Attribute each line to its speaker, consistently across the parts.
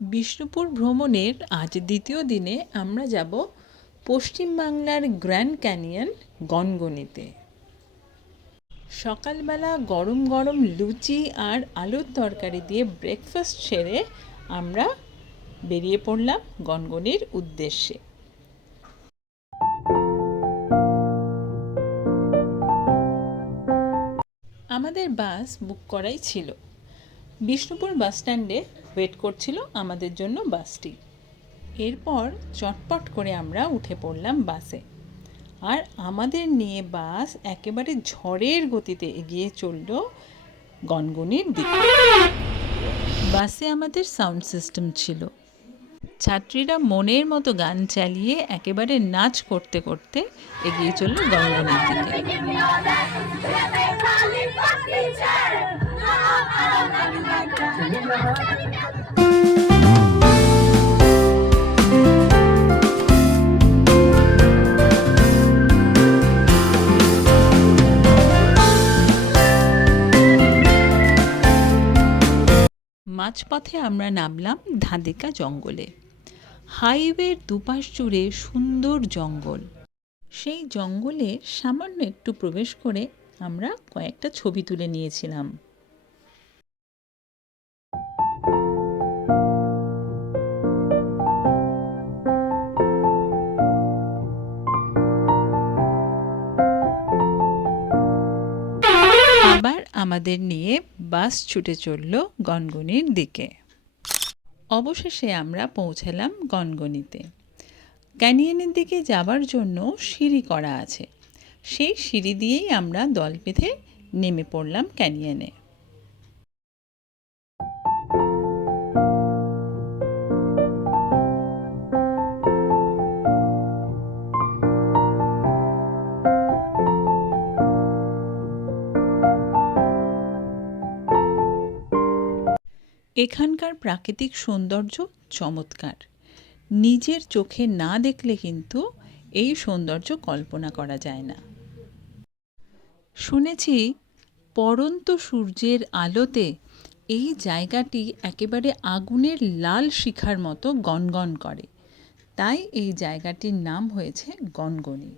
Speaker 1: বিষ্ণুপুর ভ্রমণের আজ দ্বিতীয় দিনে আমরা যাব পশ্চিমবাংলার গ্র্যান্ড ক্যানিয়ন গনগনিতে। সকালবেলা গরম গরম লুচি আর আলুর তরকারি দিয়ে ব্রেকফাস্ট সেরে আমরা বেরিয়ে পড়লাম গনগনির উদ্দেশ্যে। আমাদের বাস বুক করাই ছিল। বিষ্ণুপুর বাস স্ট্যান্ডে ওয়েট করছিল আমাদের জন্য বাসটি। এরপর চটপট করে আমরা উঠে পড়লাম বাসে। আর আমাদের নিয়ে বাস একেবারে ঝড়ের গতিতে এগিয়ে চলল গনগনির দিকে। বাসে আমাদের সাউন্ড সিস্টেম ছিল। ছাত্রীরা মনের মতো গান চালিয়ে একেবারে নাচ করতে করতে এগিয়ে চলল গনগনির দিকে। মাঝপথে আমরা নামলাম ধাঁধিকা জঙ্গলে। হাইওয়ের দুপাশ জুড়ে সুন্দর জঙ্গল। সেই জঙ্গলে সামান্য একটু প্রবেশ করে আমরা কয়েকটা ছবি তুলে নিয়েছিলাম। আমাদের নিয়ে বাস ছুটে চলল গনগনির দিকে। অবশেষে আমরা পৌঁছালাম গনগনিতে। ক্যানিয়নের দিকে যাবার জন্য সিঁড়ি করা আছে। সেই সিঁড়ি দিয়েই আমরা দল বেঁধে নেমে পড়লাম ক্যানিয়নে। এখানকার প্রাকৃতিক সৌন্দর্য চমৎকার। নিজের চোখে না দেখলে কিন্তু এই সৌন্দর্য কল্পনা করা যায় না। শুনেছি, পরন্ত সূর্যের আলোতে এই জায়গাটি একেবারে আগুনের লাল শিখার মতো গনগন করে। তাই এই জায়গাটির নাম হয়েছে গনগনি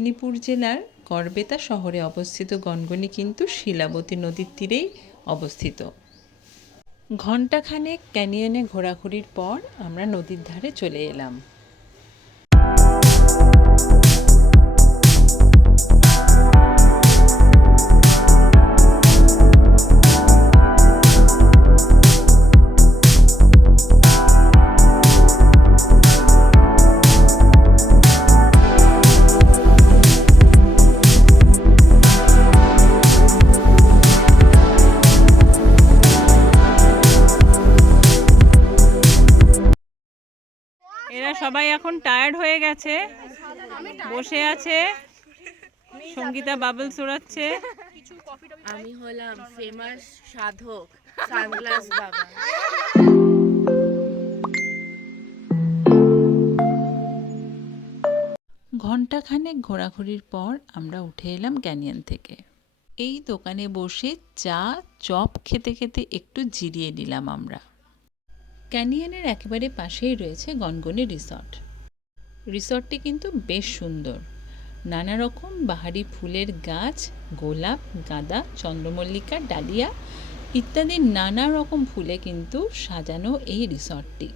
Speaker 1: মেদিনীপুর জেলার গড়বেতা শহরে অবস্থিত গনগনি কিন্তু শিলাবতী নদীর তীরেই অবস্থিত। ঘণ্টাখানেক ক্যানিয়নে ঘোরাঘুরির পর আমরা নদীর ধারে চলে এলাম। সবাই এখন টায়ার্ড হয়ে গেছে। বসে আছে। সঙ্গীতা বাবল চড়াচ্ছে।
Speaker 2: আমি হলাম ফেমাস সাধক সানগ্লাস বাবা
Speaker 1: ঘণ্টাখানেক ঘোরাঘুরির পর আমরা উঠে এলাম ক্যানিয়ন থেকে। এই দোকানে বসে চা চপ খেতে খেতে একটু জিরিয়ে নিলাম আমরা। ক্যানিয়নের একেবারে পাশেই রয়েছে গনগনি রিসর্ট। রিসর্টটি কিন্তু বেশ সুন্দর। নানা রকম বাহারি ফুলের গাছ, গোলাপ, গাঁদা, চন্দ্রমল্লিকা, ডালিয়া ইত্যাদি নানা রকম ফুলে কিন্তু সাজানো এই রিসর্টটি।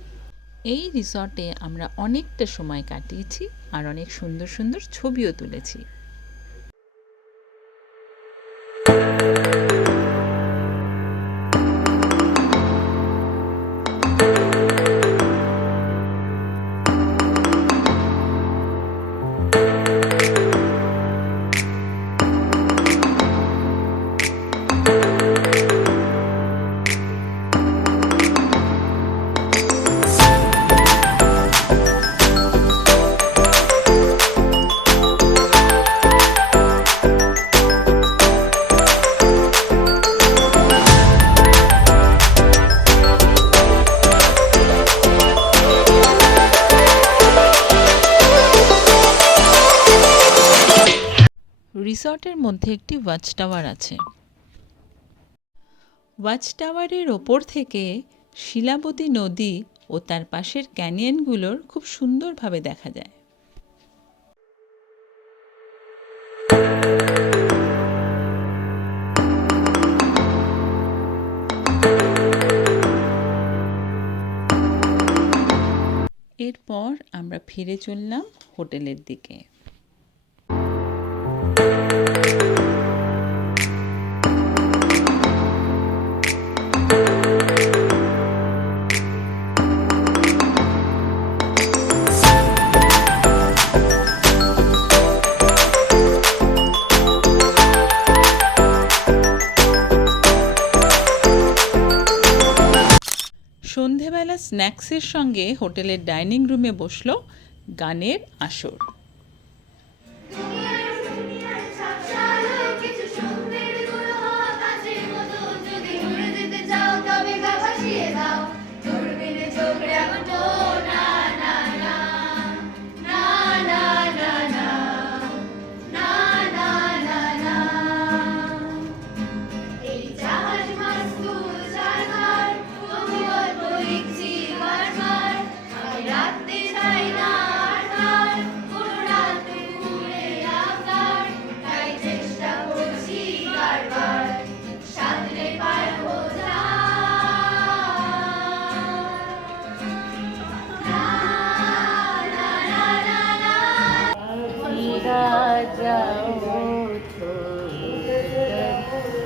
Speaker 1: এই রিসর্টে আমরা অনেকটা সময় কাটিয়েছি আর অনেক সুন্দর সুন্দর ছবিও তুলেছি। মধ্যে একটি ওয়াচ টাওয়ার আছে। ওয়াচ টাওয়ারের ওপর থেকে শিলাবতী নদী ও তার পাশের ক্যানিয়নগুলোর খুব সুন্দরভাবে দেখা যায়। এরপর আমরা ফিরে চললাম হোটেলের দিকে। স্ন্যাক্সের সঙ্গে হোটেলের ডাইনিং রুমে বসল গানের আসর।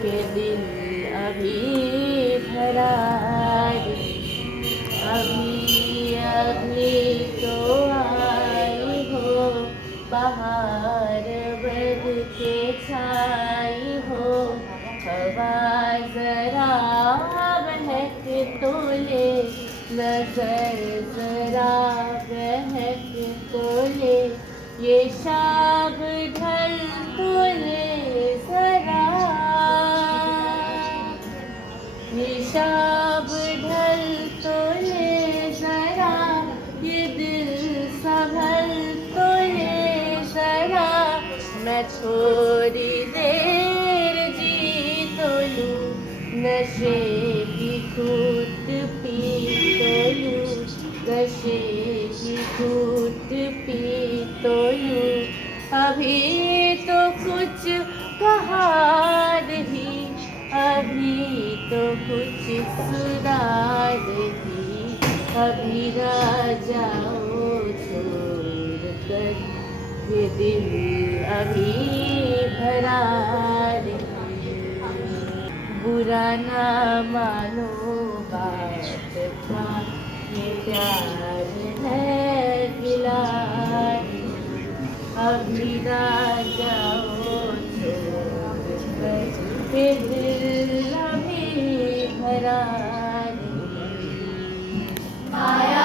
Speaker 2: के दिल अभी भरा है। अभी अभी तो आई हो बाहर बद के छाई हो हवा जरा बहक तो ले नजर जरा बहक तो ले ये शाब Oh. ये दिल अभी भरा बुरा ना मानो बात का ये प्यार है गिला अभी ना जाओ ये दिल अभी भरा
Speaker 3: মায়া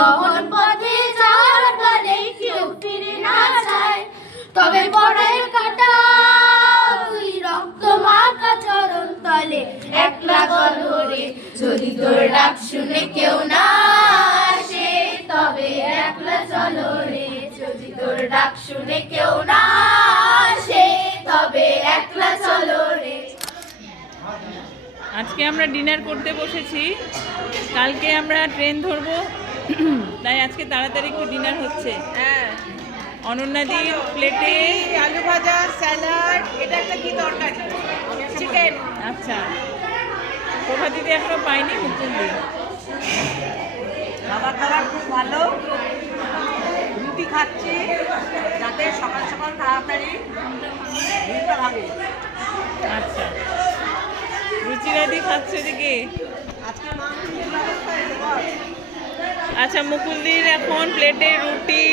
Speaker 3: গহন পথে যাওয়ার কালে কেউ ফিরে না যায়। তবে পরের কাটা তুই রক্ত মাখা চরণ তলে একলা গলরে। যদি তোর ডাক শুনে কেউ না আসে, তবে একলা চলো রে যদি তোর ডাক শুনে কেউ না আসে, তবে একলা চলো
Speaker 4: আজকে আমরা ডিনার করতে বসেছি। কালকে আমরা ট্রেন ধরবো। তাই আজকে তাড়াতাড়ি একটু ডিনার হচ্ছে।
Speaker 5: হ্যাঁ।
Speaker 4: অনন্যাদির প্লেটে
Speaker 5: আলু ভাজা স্যালাড এটা একটা কি তরকারি? চিকেন
Speaker 4: আচ্ছা। প্রভাতিতে এখনও পাইনি মুকুন্দি
Speaker 5: খাবার দাবার খুব ভালো। রুটি খাচ্ছি যাতে সকাল সকাল তাড়াতাড়ি ঘুমটা ভাবে
Speaker 4: আচ্ছা। রুচিরাদি খাচ্ছে দিকে
Speaker 5: আজকে মা কি ব্যবস্থা হয়েছে বল?
Speaker 4: আচ্ছা মুকুলদির এখন প্লেটে রুটি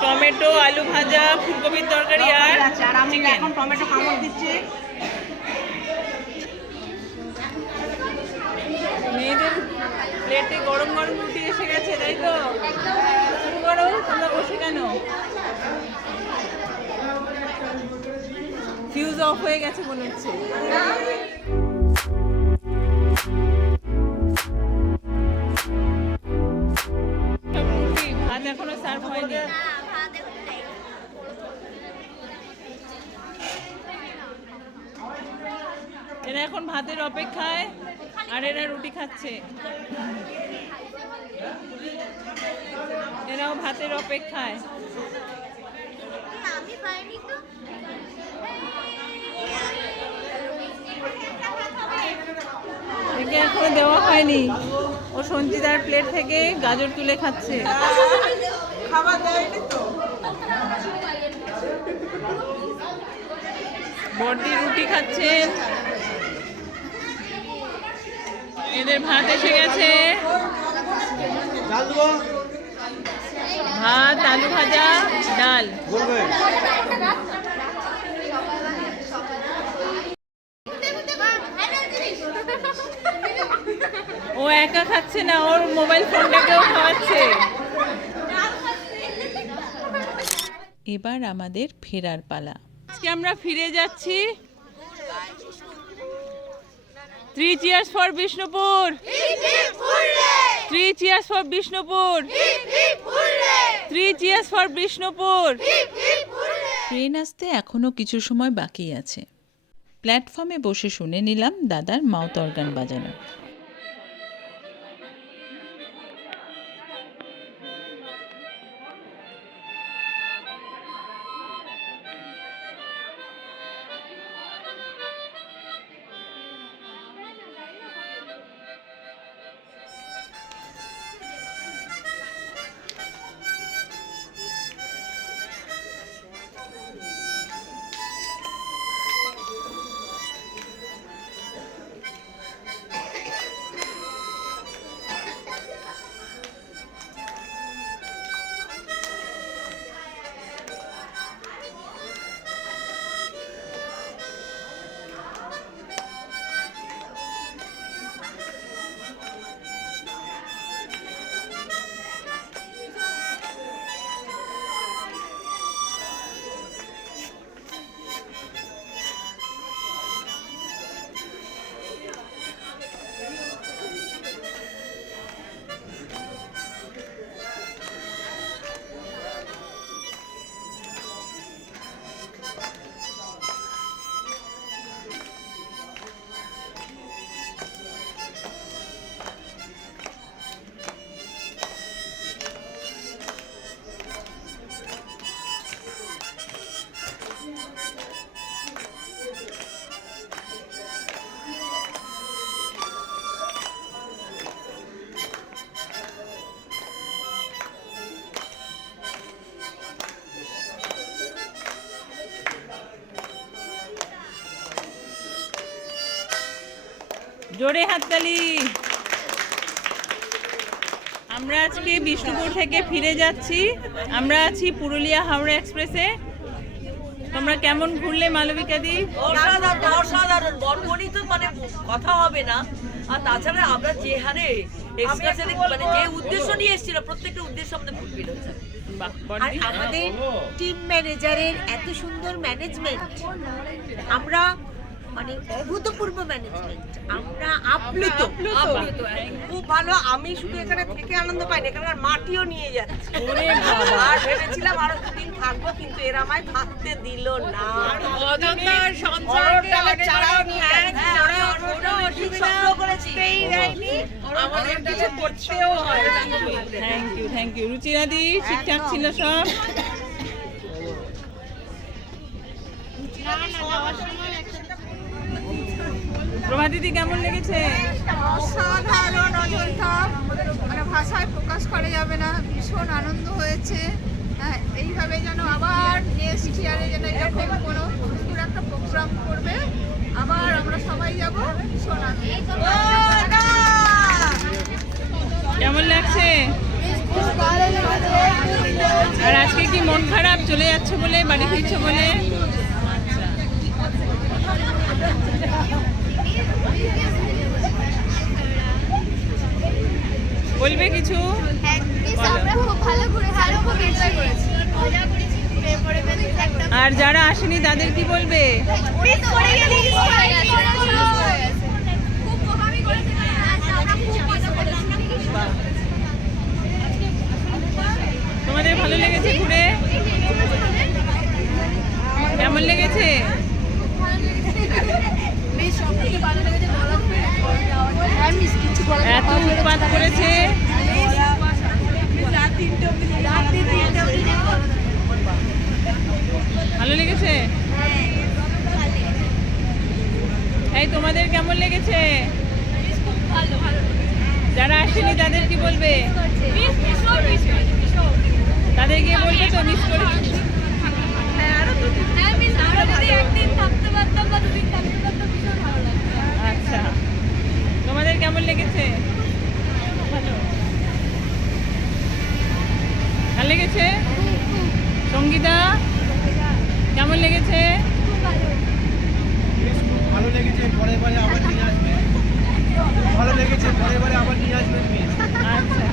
Speaker 4: টমেটো আলু ভাজা ফুলকপির তরকারি আর
Speaker 5: আমি এখন টমেটো কামড় দিচ্ছি।
Speaker 4: মেয়েদের প্লেটে গরম গরম রুটি এসে গেছে তাই তো? শুরু করো তোমরা বসে কেন? ফিউজ অফ হয়ে গেছে মনে হচ্ছে। হয়নি? এরা এখন ভাতের অপেক্ষায় আর এরা রুটি খাচ্ছে। এরাও ভাতের অপেক্ষায়। একে এখনও দেওয়া হয়নি। ও সঞ্চিতার প্লেট থেকে গাজর তুলে খাচ্ছে।
Speaker 5: খাবার দেয়নি তো?
Speaker 4: বড়দি রুটি খাচ্ছেন এদের ভাত এসে গেছে। ভাত, আলু ভাজা, ডাল। ও একা খাচ্ছে না, ওর মোবাইল ফোনটাকেও খাওয়াচ্ছে। এবার আমাদের ফেরার পালা। আজকে আমরা ফিরে যাচ্ছি three cheers for Bishnupur three cheers for Bishnupur three cheers for Bishnupur train আসতে এখনও কিছু সময় বাকি আছে। প্ল্যাটফর্মে বসে শুনে নিলাম দাদার মাউথ অর্গান বাজানো। জোরে হাততালি আমরা আজকে বিষ্ণুপুর থেকে ফিরে যাচ্ছি। আমরা আছি পুরুলিয়া হাওড়া এক্সপ্রেসে। তোমরা কেমন ঘুরলে মালবিকা দি?
Speaker 5: অসাধারণ তো মানে
Speaker 6: কথা হবে না। আর তাছাড়া আমরা যে হারে এক্সপ্রেশনে মানে যে উদ্দেশ্য নিয়ে এসেছিলাম প্রত্যেকটা উদ্দেশ্য আমাদের ফুলফিল হচ্ছে
Speaker 7: আর আমাদের টিম ম্যানেজারের এত সুন্দর ম্যানেজমেন্ট আমরা মানে অভূতপূর্ব ম্যানেজমেন্ট আমরা আপ্লুত।
Speaker 6: আপ্লুত,
Speaker 5: খুব ভালো। আমি শুধু এখানে থেকে আনন্দ পাইনি এখানকার মাটিও নিয়ে যাচ্ছি। আর ভেবেছিলাম আরও দুদিন থাকব কিন্তু এরা আমায় থাকতে দিল না। আমাদের কিছু করতেও হয়
Speaker 4: থ্যাংক ইউ থ্যাংক ইউ রুচিরাদি ঠিকঠাক ছিল সব প্রভা দিদি কেমন লেগেছে?
Speaker 3: অসাধারণ অযোধ্যা মানে ভাষায় প্রকাশ করা যাবে না ভীষণ আনন্দ হয়েছে। হ্যাঁ এইভাবে যেন আবার নেক্সট ইয়ারে যেন এরকম কোনো সুন্দর একটা প্রোগ্রাম করবে আবার আমরা সবাই যাব আনন্দ
Speaker 4: কেমন লাগছে? আর আজকে কি মন খারাপ? চলে যাচ্ছে বলে বাড়ি ফিরছো বলে? বলবে কিছু?
Speaker 8: ঘুরেছি
Speaker 4: আরও যারা আসেনি তাদের কি বলবে
Speaker 8: মিস করে গেলি মিস করে গেলি খুব বোকামি করেছে আমরা খুব মজা করেছি
Speaker 4: তোমাদের ভালো লেগেছে ঘুরে কেমন লেগেছে এত উৎপাত করেছে ভালো লেগেছে এই তোমাদের কেমন লেগেছে যারা আসেনি তাদের কি বলবে তাদের গিয়ে বলবে তো মিস করেছি
Speaker 8: হ্যাঁ মিস আমরা যদি একদিন থাকতে পারতাম বা দুদিন থাকতে পারতাম ভীষণ ভালো লাগতো
Speaker 4: আচ্ছা। তোমাদের কেমন লেগেছে? ভালো। ভালো লেগেছে? সঙ্গীতা কেমন লেগেছে?
Speaker 9: ভালো। লেগেছে। পরের বারে আবার নিয়ে আসবে। ভালো লেগেছে। পরের বারে আবার নিয়ে আসবে
Speaker 4: আচ্ছা।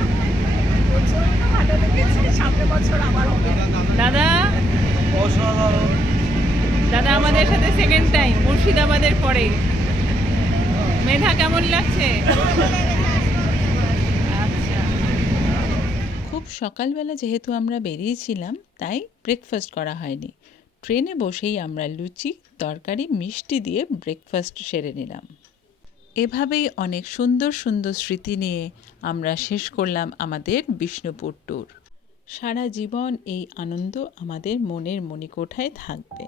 Speaker 4: দাদা? দাদা, আমাদের সাথে সেকেন্ড টাইম মুর্শিদাবাদের পরে। মেধা, কেমন লাগছে? আচ্ছা। খুব সকালবেলা যেহেতু আমরা বেরিয়েছিলাম, তাই ব্রেকফাস্ট করা হয়নি। ট্রেনে বসেই আমরা লুচি, তরকারি, মিষ্টি দিয়ে ব্রেকফাস্ট সেরে নিলাম। এভাবেই অনেক সুন্দর সুন্দর স্মৃতি নিয়ে আমরা শেষ করলাম আমাদের বিষ্ণুপুর ট্যুর সারা জীবন এই আনন্দ আমাদের মনের মনিকোঠায় থাকবে।